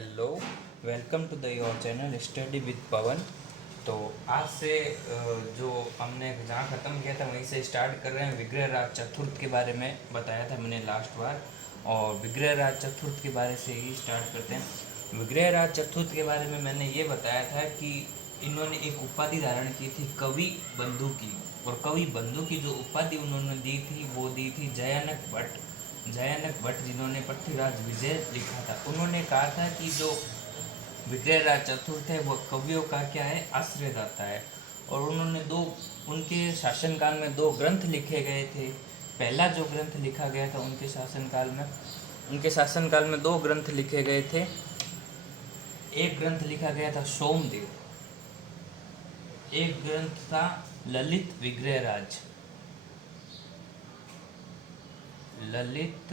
Hello, welcome to the your channel study with Pawan. तो आज से जो हमने जहाँ ख़त्म किया था वहीं से स्टार्ट कर रहे हैं। विग्रहराज चतुर्थ के बारे में बताया था मैंने लास्ट बार, और विग्रहराज चतुर्थ के बारे से ही स्टार्ट करते हैं। विग्रहराज चतुर्थ के बारे में मैंने ये बताया था कि इन्होंने एक उपाधि धारण की थी कवि बंधु की, और कवि बंधु की जो उपाधि उन्होंने दी थी वो दी थी जयानक भट्ट। जयानक भट्ट जिन्होंने पृथ्वीराज विजय लिखा था, उन्होंने कहा था कि जो विग्रहराज चतुर्थ है वह कवियों का क्या है, आश्रयदाता है। और उन्होंने उनके शासनकाल में दो ग्रंथ लिखे गए थे। पहला जो ग्रंथ लिखा गया था उनके शासनकाल में दो ग्रंथ लिखे गए थे। एक ग्रंथ लिखा गया था सोमदेव, एक ग्रंथ था ललित विग्रहराज। ललित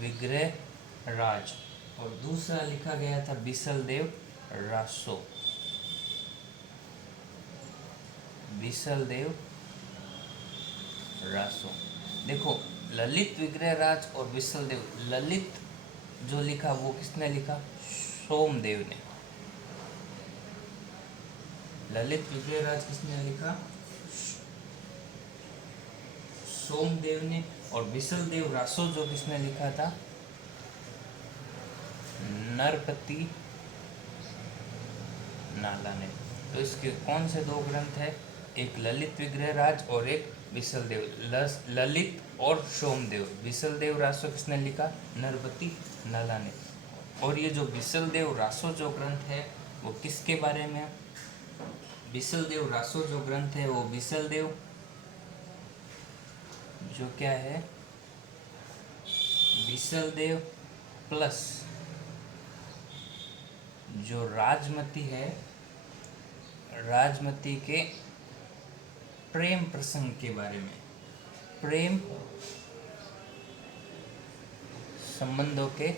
विग्रहराज, और दूसरा लिखा गया था बिसलदेव रासो। बिसलदेव रासो। देखो, ललित विग्रहराज और बिसलदेव, ललित जो लिखा वो किसने लिखा? सोमदेव ने। ललित विग्रहराज किसने लिखा? सोमदेव ने। और बिसलदेव रासो जो किसने लिखा था? नरपति नाला ने। तो इसके कौन से दो ग्रंथ है? एक ललित विग्रहराज और एक बिसलदेव। ललित और सोमदेव। बिसलदेव रासो किसने लिखा? नरपति नाला ने। और ये जो बिसलदेव रासो जो ग्रंथ है वो किसके बारे में? बिसलदेव रासो जो ग्रंथ है वो बिसलदेव जो क्या है, बिसलदेव प्लस जो राजमती है, राजमती के प्रेम प्रसंग के बारे में, प्रेम संबंधों के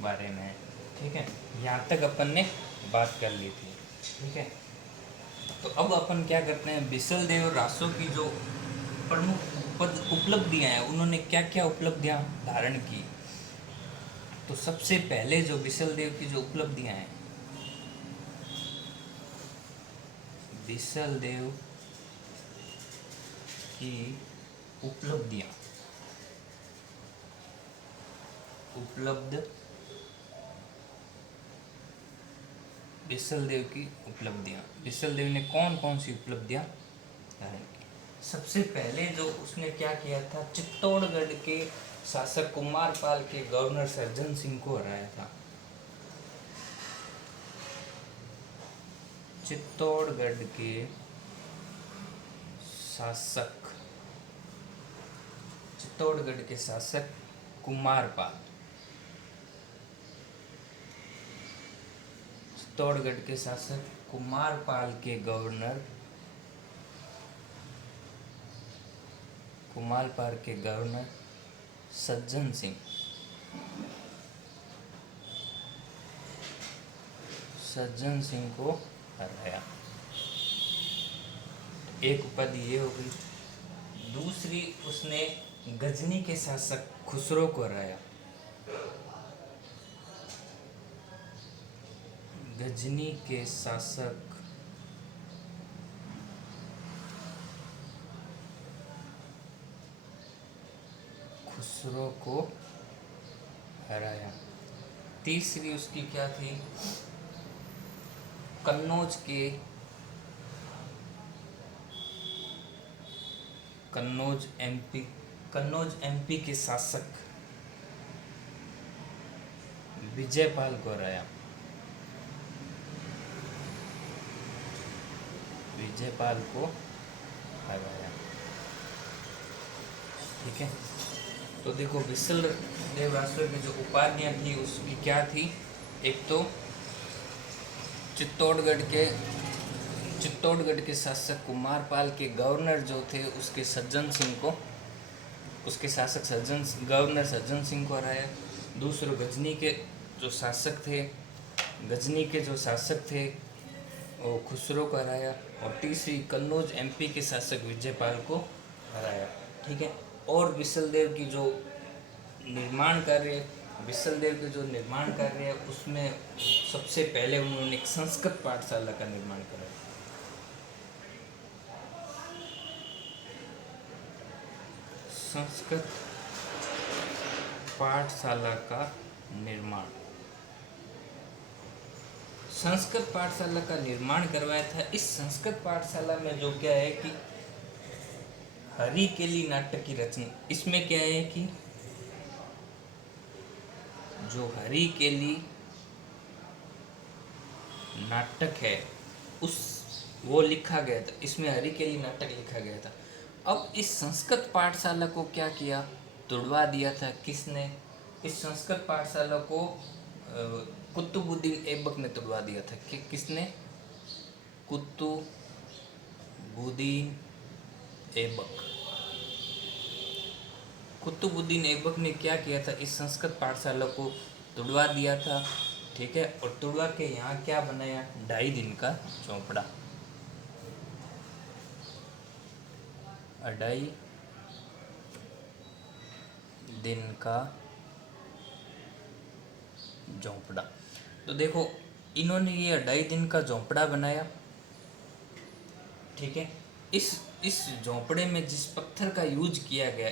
बारे में है। ठीक है, यहाँ तक अपन ने बात कर ली थी। ठीक है, तो अब अपन क्या करते हैं, बिसलदेव रासो की जो प्रमुख उपलब्धियाँ हैं, उन्होंने क्या क्या उपलब्धियाँ धारण की। तो सबसे पहले जो बिसलदेव की जो उपलब्धियाँ हैं, बिसलदेव की उपलब्धियाँ, बिसलदेव की उपलब्धियाँ, बिसलदेव ने कौन कौन सी उपलब्धियाँ धारण की। सबसे पहले जो उसने क्या किया था, चित्तौड़गढ़ के शासक कुमारपाल के गवर्नर सज्जन सिंह को हराया था। चित्तौड़गढ़ के शासक कुमारपाल, चित्तौड़गढ़ के शासक कुमारपाल के गवर्नर सज्जन सिंह को हराया। एक उपाधि ये हो गई। दूसरी, उसने गजनी के शासक खुसरो को हराया। गजनी के शासक खुसरो को हराया। तीसरी उसकी क्या थी, कन्नौज एमपी के शासक विजयपाल को हराया। ठीक है, तो देखो बिसलदेव रासो की जो उपाधियाँ थी उसकी क्या थी। एक तो चित्तौड़गढ़ के शासक कुमारपाल के गवर्नर जो थे उसके गवर्नर सज्जन सिंह को हराया। दूसरे, गजनी के जो शासक थे वो खुसरो को हराया। और तीसरी, कन्नौज एमपी के शासक विजयपाल को हराया। ठीक है, और बिसलदेव की जो निर्माण कार्य, विशलदेव के जो निर्माण कार्य है उसमें सबसे पहले उन्होंने एक संस्कृत पाठशाला का निर्माण करा। संस्कृत पाठशाला का निर्माण, संस्कृत पाठशाला का निर्माण करवाया था। इस संस्कृत पाठशाला में जो क्या है कि हरिकेली नाटक की रचना, इसमें क्या है कि जो हरिकेली नाटक है उस वो लिखा गया था, इसमें हरिकेली नाटक लिखा गया था। अब इस संस्कृत पाठशाला को क्या किया, तुड़वा दिया था। किसने? इस संस्कृत पाठशाला को कुतुबुद्दीन ऐबक ने तुड़वा दिया था। किसने? कुतुबुद्दीन ऐबक। कुतुबुद्दीन ऐबक ने क्या किया था, इस संस्कृत पाठशाला को तुड़वा दिया था। ठीक है, और तुड़वा के यहाँ क्या बनाया, 2.5 दिन का चौपड़ा। 2.5 दिन का झोंपड़ा। तो देखो इन्होंने ये 2.5 दिन का झोंपड़ा बनाया। ठीक है, इस झोंपड़े में जिस पत्थर का यूज किया गया,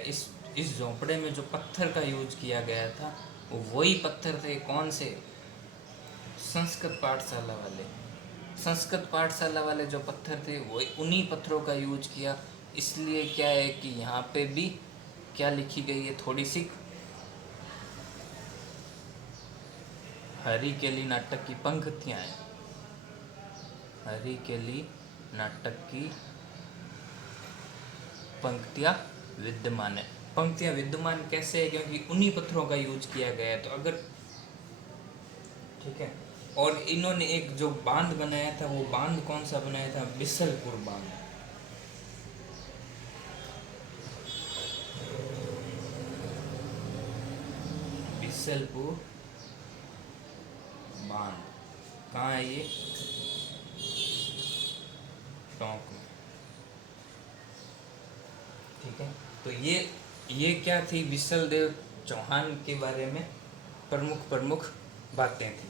इस झोंपड़े में जो पत्थर का यूज किया गया था वो वही पत्थर थे। कौन से? संस्कृत पाठशाला वाले। संस्कृत पाठशाला वाले जो पत्थर थे वो उन्हीं पत्थरों का यूज किया। इसलिए क्या है कि यहाँ पे भी क्या लिखी गई है, थोड़ी सी हरिकेली नाटक की पंक्तियाँ हैं। हरिकेली नाटक की पंक्तियाँ विद्यमान है। पंक्तियाँ विद्यमान कैसे है? क्योंकि उन्हीं पत्थरों का यूज किया गया है। तो अगर ठीक है, और इन्होंने एक जो बांध बनाया था वो बांध कौन सा बनाया था? बिसलपुर बांध। बिसलपुर बांध कहाँ है ये? टोंक में। ठीक है, तो ये क्या थी, विशलदेव चौहान के बारे में प्रमुख बातें थी।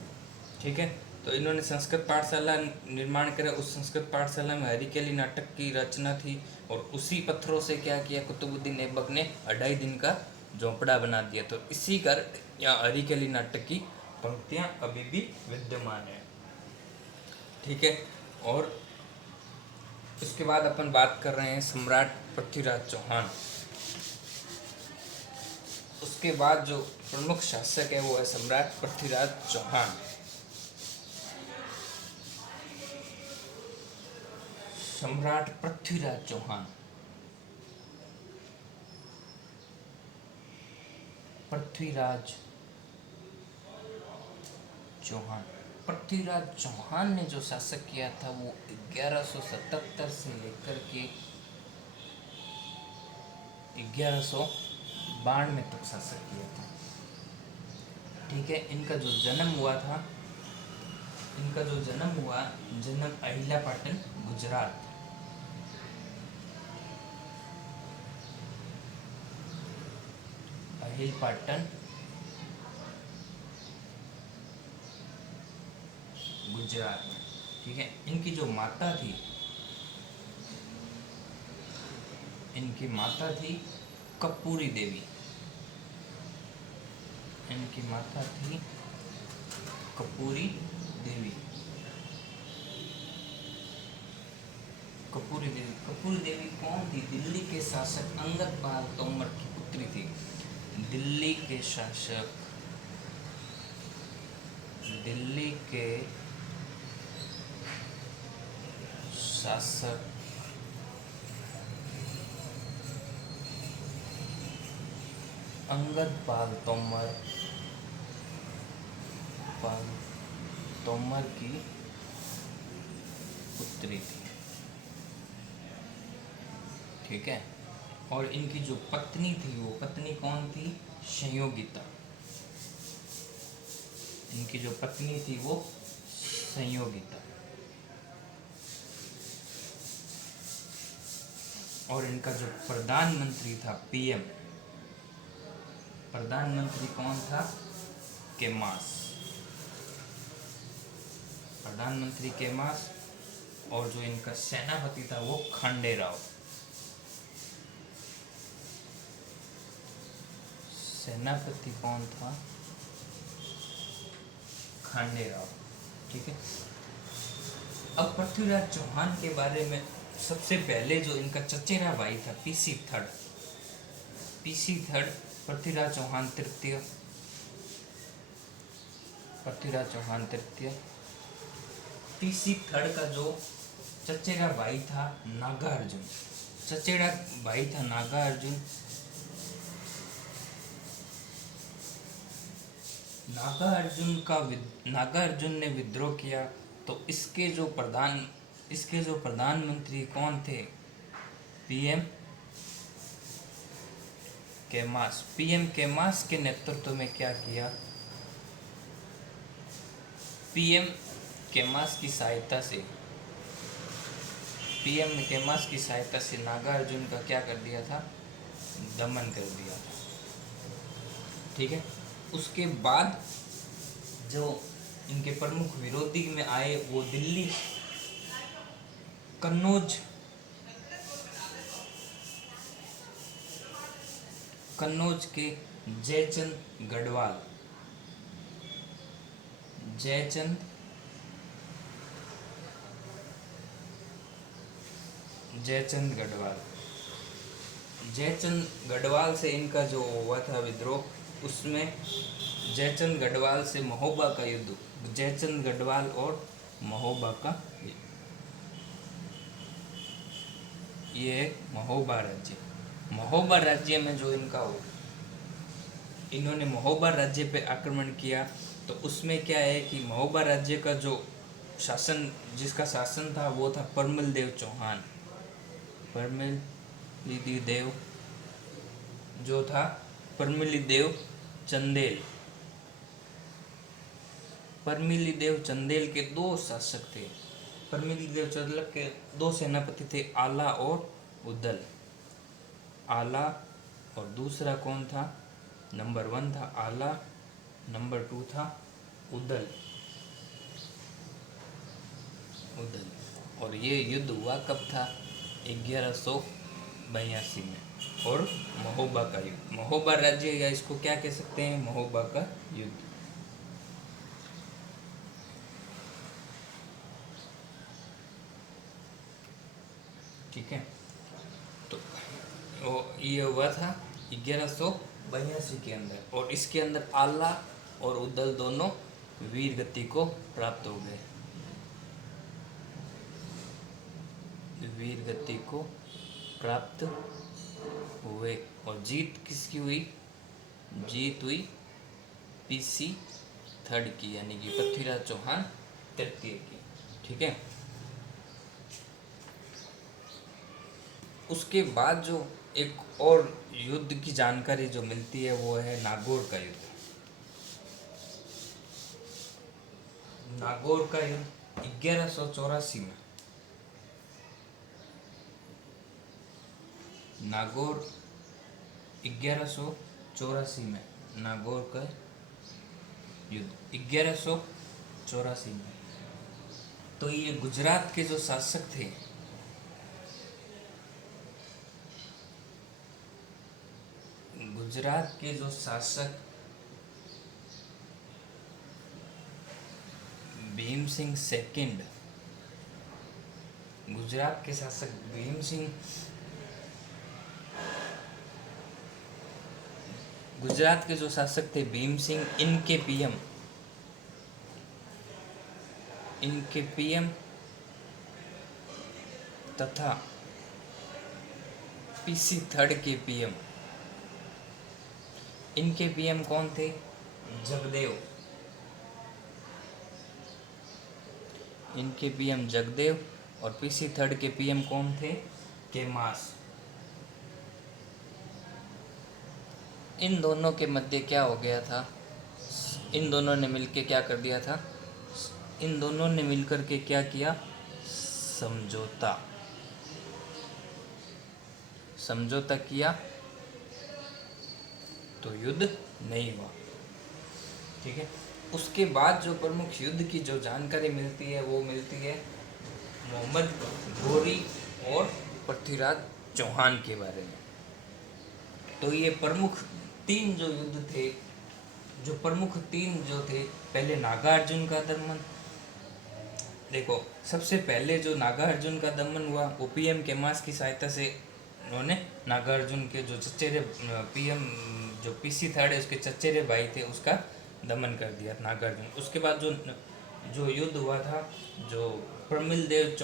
ठीक है, तो इन्होंने संस्कृत पाठशाला निर्माण करा। उस संस्कृत पाठशाला में हरिकेली नाटक की रचना थी, और उसी पत्थरों से क्या किया, कुतुबुद्दीन ऐबक ने 2.5 दिन का झोंपड़ा बना दिया। तो इसी कारण यहाँ हरिकेली नाटक की पंक्तियाँ अभी भी विद्यमान है। ठीक है, और इसके बाद अपन बात कर रहे हैं सम्राट पृथ्वीराज चौहान। उसके बाद जो प्रमुख शासक है वो है सम्राट पृथ्वीराज चौहान। सम्राट पृथ्वीराज चौहान। पृथ्वीराज चौहान। पृथ्वीराज चौहान ने जो शासक किया था वो 1177 से लेकर के 1192 तक शासक किया था। ठीक है, इनका जो जन्म हुआ, जन्म अहिल्यापाटन, गुजरात। अहिलपाटन, गुजरात। ठीक है, इनकी जो माता थी, इनकी माता थी कपूरी देवी। इनकी माता थी कपूरी देवी। कपूरी देवी, कपूरी देवी कौन थी? दिल्ली के शासक अंगद पाल तोमर की पुत्री थी। दिल्ली के शासक अंगद पाल तोमर की पुत्री थी। ठीक है, और इनकी जो पत्नी थी वो पत्नी कौन थी? संयोगिता। इनकी जो पत्नी थी वो संयोगिता। और इनका जो प्रधानमंत्री था, पीएम, प्रधानमंत्री कौन था? केमास। प्रधानमंत्री केमास। और जो इनका सेनापति था वो खांडेराव। सेनापति कौन था? खांडेराव। ठीक है। अब पृथ्वीराज चौहान के बारे में सबसे पहले जो इनका चचेरा भाई था पीसी थर्ड, पृथ्वीराज चौहान तृतीय, पीसी थर्ड का जो चचेरा भाई था नागार्जुन, नागार्जुन ने विद्रोह किया। तो इसके जो प्रधानमंत्री कौन थे? पीएम केमास के नेतृत्व में क्या किया? पीएम केमास की सहायता से नागार्जुन का क्या कर दिया था? दमन कर दिया था। ठीक है। उसके बाद जो इनके प्रमुख विरोधी में आए वो दिल्ली कन्नौज के जयचंद गढ़वाल। जयचंद गढ़वाल से इनका जो हुआ था विद्रोह, उसमें जयचंद गढ़वाल से महोबा का युद्ध, जयचंद गढ़वाल और महोबा का, ये महोबा राज्य में जो इनका हो, इन्होंने महोबा राज्य पे आक्रमण किया। तो उसमें क्या है कि महोबा राज्य का जो जिसका शासन था वो था परमिलदेव चौहान। परमिलदेव चंदेल के दो शासक थे। परमिलदेव चंदेल के दो सेनापति थे, आला और उदल। और दूसरा कौन था? नंबर 1 था आला, नंबर 2 था उदल। और ये युद्ध हुआ कब था? 1182 में। और महोबा का युद्ध, महोबा राज्य, या इसको क्या कह सकते हैं? महोबा का युद्ध। ठीक है। तो ये हुआ था 1182 के अंदर। और इसके अंदर आला और उदल दोनों वीर गति को प्राप्त हो गए। और जीत किसकी हुई? जीत हुई पीसी थर्ड की, यानी कि पृथ्वीराज चौहान तृतीय की। ठीक है। उसके बाद जो एक और युद्ध की जानकारी जो मिलती है वो है नागौर का युद्ध। नागौर का युद्ध 1184 में। नागौर 1184 में, नागौर का युद्ध 1184 में। तो ये गुजरात के जो शासक थे, भीम सिंह सेकंड, गुजरात के शासक भीम सिंह, गुजरात के जो शासक थे भीम सिंह, इनके पीएम तथा पीसी थर्ड के पीएम, इनके पीएम कौन थे? जगदेव। इनके पीएम जगदेव। और पीसी थर्ड के पीएम कौन थे? केमास। इन दोनों के मध्य क्या हो गया था? इन दोनों ने मिलकर क्या कर दिया था? इन दोनों ने मिलकर के क्या किया? समझौता किया। तो युद्ध नहीं हुआ। ठीक है। उसके बाद जो प्रमुख युद्ध की जो जानकारी मिलती है वो मिलती है मोहम्मद घोरी और पृथ्वीराज चौहान के बारे में। तो ये प्रमुख तीन जो युद्ध थे, जो प्रमुख तीन जो थे, पहले नागार्जुन का दमन। देखो, सबसे पहले जो नागार्जुन का दमन हुआ वो पीएम केमास की सहायता से उन्होंने नागार्जुन के जो चचेरे पीएम जो पीसी थर्ड है उसके चचेरे भाई थे उसका दमन कर दिया नागार्जुन। उसके बाद जो जो युद्ध हुआ था, जो प्रमिल देव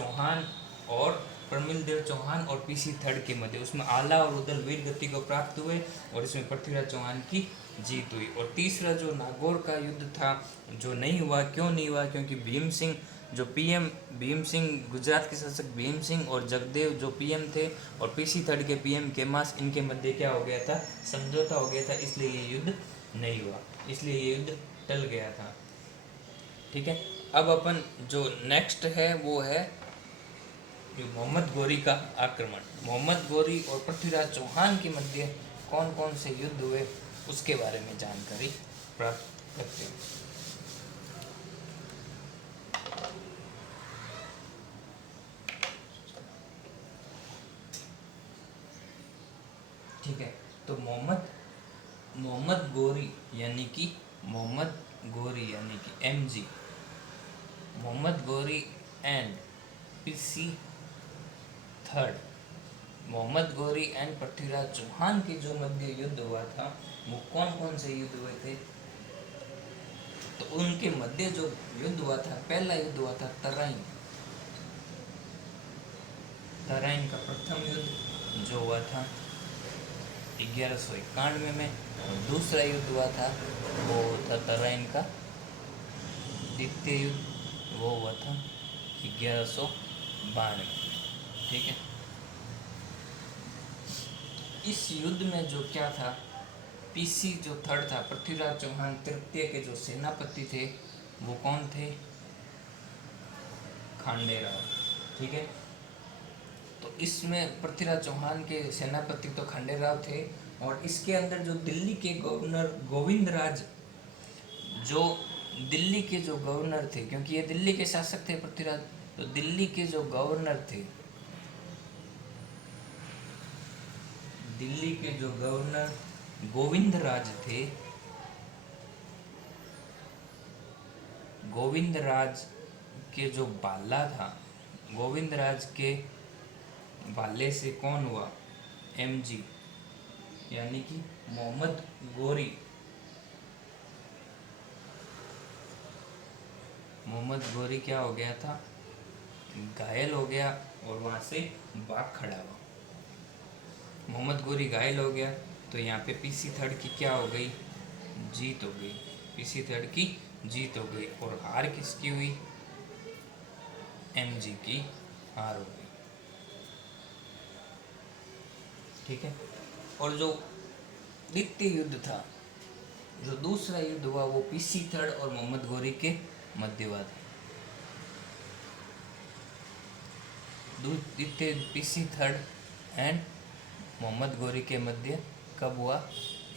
चौहान और पीसी थर्ड के मध्य, उसमें आला और उदल वीर गति को प्राप्त हुए और इसमें पृथ्वीराज चौहान की जीत हुई। और तीसरा जो नागौर का युद्ध था जो नहीं हुआ, क्यों नहीं हुआ? क्योंकि भीम सिंह जो पीएम, भीम सिंह गुजरात के शासक भीम सिंह और जगदेव जो पीएम थे और पीसी थर्ड के पीएम केमास, इनके मध्य क्या हो गया था? समझौता हो गया था, इसलिए ये युद्ध नहीं हुआ, इसलिए ये युद्ध टल गया था। ठीक है। अब अपन जो नेक्स्ट है वो है मोहम्मद घोरी का आक्रमण। मोहम्मद घोरी और पृथ्वीराज चौहान के मध्य कौन कौन से युद्ध हुए उसके बारे में जानकारी प्राप्त करते हैं। ठीक है। तो मोहम्मद घोरी यानी कि MG, Mohammad Ghori and PC third, Mohammad Ghori and Prithviraj Chauhan के जो मध्य युद्ध हुआ था वो कौन कौन से युद्ध हुए थे? तो उनके मध्य जो युद्ध हुआ था, पहला युद्ध हुआ था तराइन का प्रथम युद्ध जो हुआ था 1191 में, और दूसरा युद्ध हुआ था वो था तराइन का द्वितीय युद्ध, वो हुआ था 1192। ठीक है। इस युद्ध में जो क्या था, पीसी जो थर्ड था, पृथ्वीराज चौहान तृतीय के जो सेनापति थे वो कौन थे? खांडेराव। ठीक है। तो इसमें पृथ्वीराज चौहान के सेनापति तो खंडेराव थे, और इसके अंदर जो दिल्ली के गवर्नर गोविंदराज, जो दिल्ली के जो गवर्नर थे, क्योंकि ये दिल्ली के शासक थे पृथ्वीराज, तो दिल्ली के जो गवर्नर थे, दिल्ली के जो गवर्नर गोविंदराज थे, गोविंदराज के जो बाला था, गोविंदराज के बाले से कौन हुआ? एमजी यानी कि मोहम्मद घोरी, मोहम्मद घोरी क्या हो गया था? घायल हो गया और वहां से भाग खड़ा हुआ। मोहम्मद घोरी घायल हो गया तो यहाँ पे पीसी थर्ड की क्या हो गई? जीत हो गई। पीसी थर्ड की जीत हो गई, और हार किसकी हुई? एमजी की हार हो गई। ठीक है। और जो द्वितीय युद्ध था, जो दूसरा युद्ध हुआ, वो पीसी थर्ड और मोहम्मद घोरी के मध्य हुआ था। द्वितीय पीसी थर्ड एंड मोहम्मद घोरी के मध्य कब हुआ?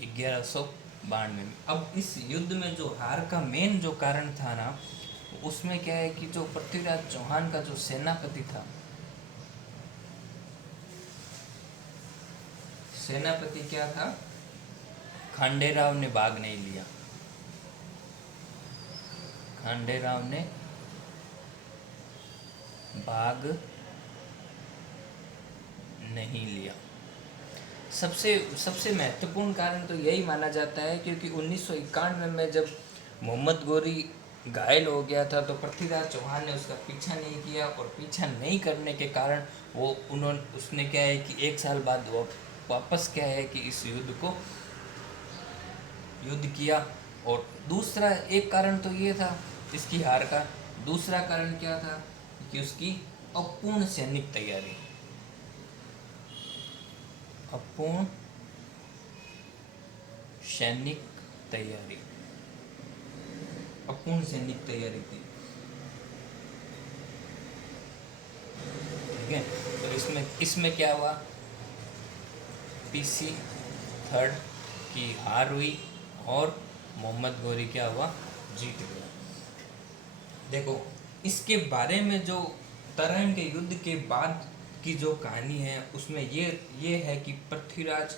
1192 में। अब इस युद्ध में जो हार का मेन जो कारण था ना, उसमें क्या है कि जो पृथ्वीराज चौहान का जो सेनापति था, सेनापति क्या था? खांडेराव ने भाग नहीं लिया, खांडेराव ने भाग नहीं लिया। सबसे महत्वपूर्ण कारण तो यही माना जाता है, क्योंकि 1991 में जब मोहम्मद घोरी घायल हो गया था तो पृथ्वीराज चौहान ने उसका पीछा नहीं किया, और पीछा नहीं करने के कारण उसने क्या है कि 1 साल बाद वो वापस क्या है कि इस युद्ध किया। और दूसरा एक कारण तो ये था इसकी हार का, दूसरा कारण क्या था कि उसकी अपूर्ण सैनिक तैयारी, अपूर्ण सैनिक तैयारी, अपूर्ण सैनिक तैयारी थी। ठीक है। तो इसमें क्या हुआ? पीसी थर्ड की हार हुई और मोहम्मद गोरी क्या हुआ, जीत गया। देखो, इसके बारे में जो तराइन के युद्ध के बाद की जो कहानी है उसमें ये है कि पृथ्वीराज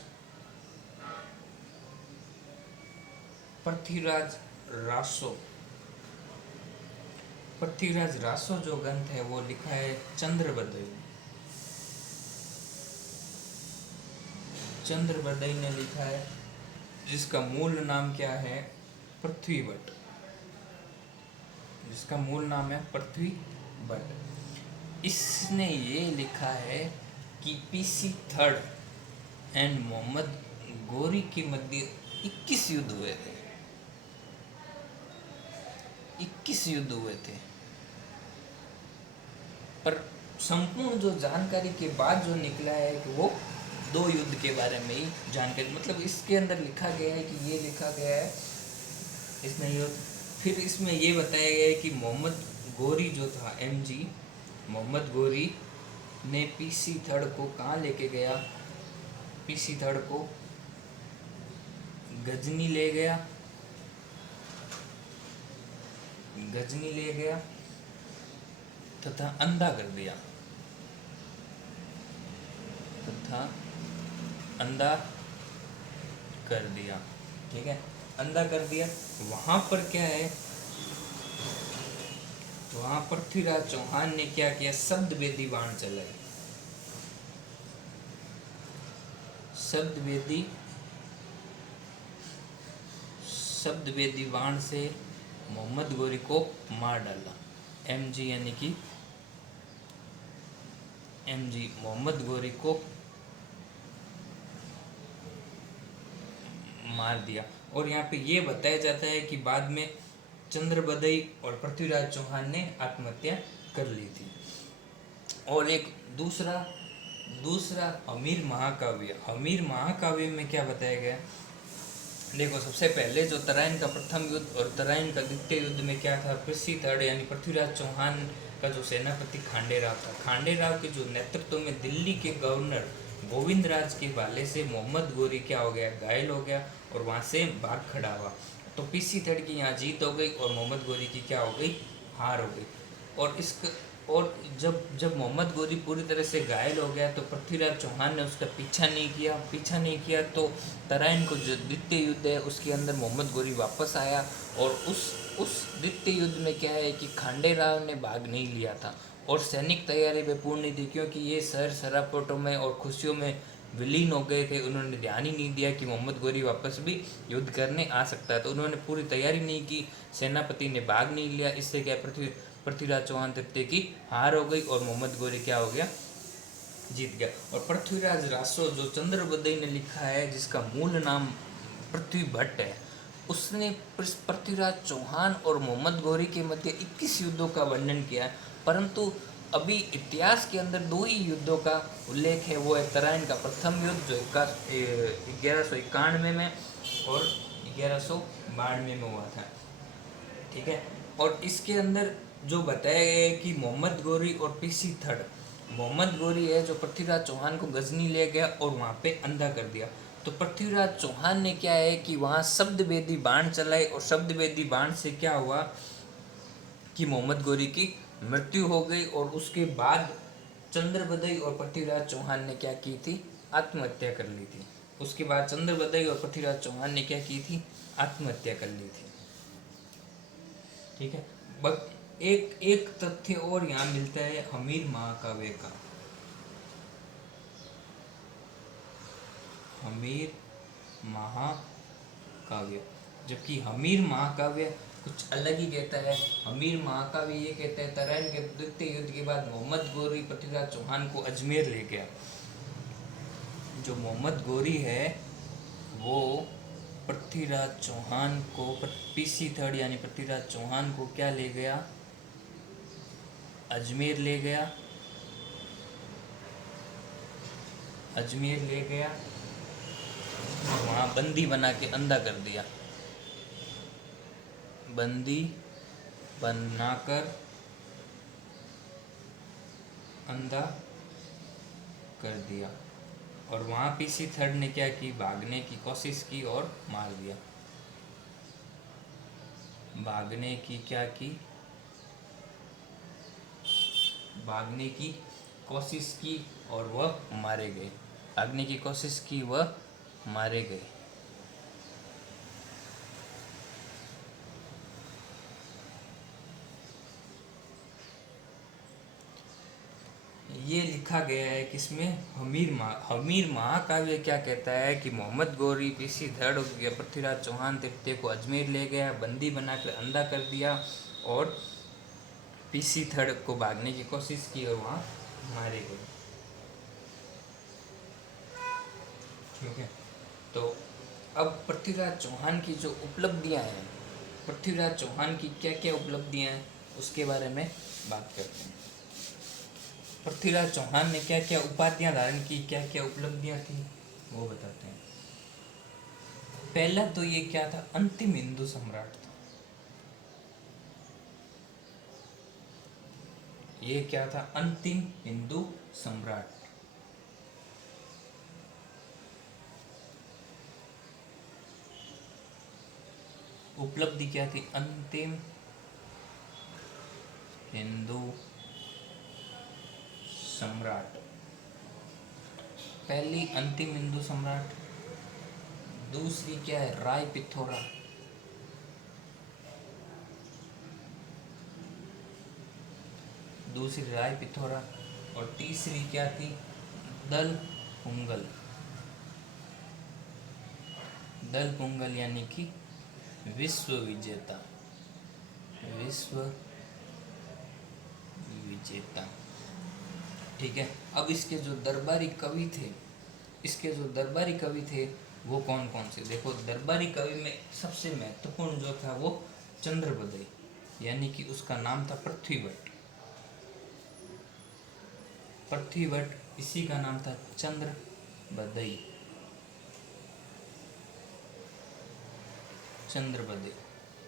रासो पृथ्वीराज रासो जो ग्रंथ है वो लिखा है चंद्रबदई ने लिखा है, जिसका मूल नाम क्या है, पृथ्वीवट। जिसका मूल नाम है पृथ्वीवट। इसने ये लिखा है कि PC third and Mohammad Ghori के मध्य 21 युद्ध हुए थे। 21 युद्ध हुए थे, पर संपूर्ण जो जानकारी के बाद जो निकला है कि वो 2 युद्ध के बारे में ही जानकारी, मतलब इसके अंदर लिखा गया है कि ये लिखा गया है इसमें ये। फिर इसमें ये बताया गया है कि मोहम्मद गोरी जो था, एमजी मोहम्मद गोरी ने पीसी थर्ड को कहाँ लेके गया, पीसी थर्ड को गजनी ले गया, तथा अंधा कर दिया, ठीक है, अंधा कर दिया। वहां पर क्या है, वहां पृथ्वीराज चौहान ने क्या किया, शब्द वेदी बाण चलाई। शब्द वेदी बाण से मोहम्मद गोरी को मार डाला। एमजी यानी कि मोहम्मद गोरी को मार दिया। और यहाँ पे ये बताया जाता है कि बाद में चंद्रबदई और पृथ्वीराज चौहान ने आत्महत्या कर ली थी। और एक दूसरा हमीर महाकाव्य में क्या बताया गया, देखो, सबसे पहले जो तराइन का प्रथम युद्ध और तराइन का द्वितीय युद्ध में क्या था, पीसी थर्ड यानी पृथ्वीराज चौहान का जो सेनापति खांडेराव था, खांडेराव के जो नेतृत्व में दिल्ली के गवर्नर गोविंद राज के भाले से मोहम्मद गोरी क्या हो गया, घायल हो गया और वहां से भाग खड़ा हुआ। तो पीसी थर्ड की यहाँ जीत हो गई और मोहम्मद गोरी की क्या हो गई, हार हो गई। और जब मोहम्मद गोरी पूरी तरह से घायल हो गया तो पृथ्वीराज चौहान ने उसका पीछा नहीं किया। तो तराइन को जो द्वितीय युद्ध है उसके अंदर मोहम्मद गोरी वापस आया। और उस द्वितीय युद्ध में क्या है कि खांडेराव ने भाग नहीं लिया था और सैनिक तैयारी में पूर्ण नहीं थी, क्योंकि ये शहर सरापटों में और खुशियों में विलीन हो गए थे। उन्होंने ध्यान ही नहीं दिया कि मोहम्मद गोरी वापस भी युद्ध करने आ सकता है, तो उन्होंने पूरी तैयारी नहीं की, सेनापति ने भाग नहीं लिया। इससे क्या पृथ्वीराज चौहान तृतीय की हार हो गई और मोहम्मद गोरी क्या हो गया, जीत गया। और पृथ्वीराज रासो जो चंद्रबदई ने लिखा है, जिसका मूल नाम पृथ्वी भट्ट है, उसने पृथ्वीराज चौहान और मोहम्मद गोरी के मध्य 21 युद्धों का वर्णन किया है। परंतु अभी इतिहास के अंदर 2 ही युद्धों का उल्लेख है, वो है तराइन का प्रथम युद्ध जो 1191 में और 1192 में हुआ था, ठीक है। और इसके अंदर जो बताया गया है कि मोहम्मद गोरी और पीसी थर्ड, मोहम्मद गोरी है जो पृथ्वीराज चौहान को गजनी ले गया और वहाँ पे अंधा कर दिया। तो पृथ्वीराज चौहान ने क्या है कि वहाँ शब्द वेदी बाण चलाए और शब्द वेदी बाण से क्या हुआ कि मोहम्मद गोरी की मृत्यु हो गई। और उसके बाद चंद्रबदई और पृथ्वीराज चौहान ने क्या की थी, आत्महत्या कर ली थी। उसके बाद चंद्रबदई और पृथ्वीराज चौहान ने क्या की थी, आत्महत्या कर ली थी, ठीक है। बस एक तथ्य और यहाँ मिलता है हमीर महाकाव्य का। हमीर महाकाव्य, जबकि हमीर महाकाव्य कुछ अलग ही कहता है। हमीर महाकाव्य ये कहता है तराइन के द्वितीय युद्ध के बाद मोहम्मद गोरी पृथ्वीराज चौहान को अजमेर ले गया। जो मोहम्मद गोरी है वो पृथ्वीराज चौहान को, पीसी थर्ड यानी पृथ्वीराज चौहान को क्या ले गया, अजमेर ले गया और वहाँ बंदी बना के अंधा कर दिया, बंदी बनाकर अंधा कर दिया। और वहाँ पीसी थर्ड ने क्या की, भागने की कोशिश की और मार दिया। भागने की क्या की, भागने की कोशिश की और वह मारे गए। भागने की कोशिश की, वह मारे गए। ये लिखा गया है किसमें, हमीर महाकाव्य क्या कहता है कि मोहम्मद गौरी पीसी धड़ या पृथ्वीराज चौहान तृतीय को अजमेर ले गया, बंदी बनाकर अंधा कर दिया और पीसी थड़ को भागने की कोशिश की और वहाँ मारे गए। ठीक है, तो अब पृथ्वीराज चौहान की जो उपलब्धियां हैं, पृथ्वीराज चौहान की क्या क्या उपलब्धियां हैं उसके बारे में बात करते हैं। पृथ्वीराज चौहान ने क्या क्या उपाधियां धारण की, क्या क्या उपलब्धियां थी वो बताते हैं। पहला तो ये क्या था, अंतिम हिंदू सम्राट था। ये क्या था, अंतिम हिंदू सम्राट। उपलब्धि क्या थी, अंतिम हिंदू सम्राट। पहली अंतिम हिंदू सम्राट। दूसरी क्या है, राय पिथौरा। दूसरी राय पिथौरा। और तीसरी क्या थी, दल पुंगल। दल पुंगल यानी कि विश्व विजेता। विश्व विजेता। ठीक है, अब इसके जो दरबारी कवि थे, इसके जो दरबारी कवि थे वो कौन कौन से, देखो दरबारी कवि में सबसे महत्वपूर्ण जो था वो चंद्रबदई, यानी कि उसका नाम था पृथ्वीवट। पृथ्वीवट, इसी का नाम था चंद्रबदई। चंद्रबदई।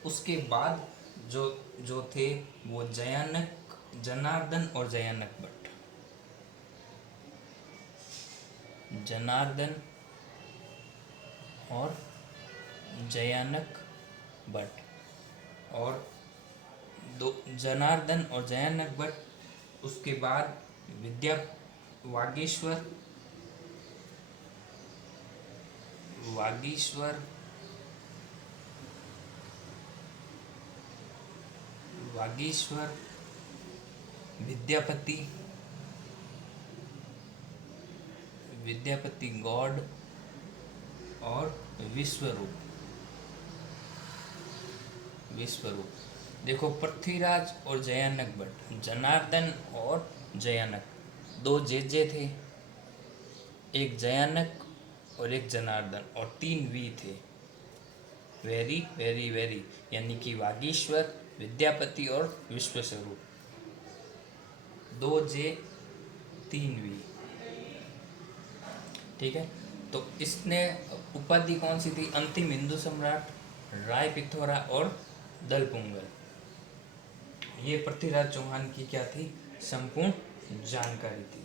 उसके बाद जो जो थे वो जयानक, जनार्दन और जयानक भट्ट। जनार्दन और जयानक भट्ट। और दो, जनार्दन और जयानक भट्ट। उसके बाद विद्या वागीश्वर, वागीश्वर वागीश्वर, विद्यापति, विद्यापति गौड़ और विश्वरूप। विश्वरूप। देखो पृथ्वीराज और जयानक भट्ट, जनार्दन और जयानक, दो जे थे, एक जयानक और एक जनार्दन, और तीन वी थे, वेरी वेरी वेरी, यानी कि वागीश्वर, विद्यापति और विश्वस्वरूप। दो जे, तीन वी। ठीक है, तो इसने उपाधि कौन सी थी, अंतिम हिंदू सम्राट, राय पिथौरा और दल पुंगल। ये पृथ्वीराज चौहान की क्या थी, संपूर्ण जानकारी थी।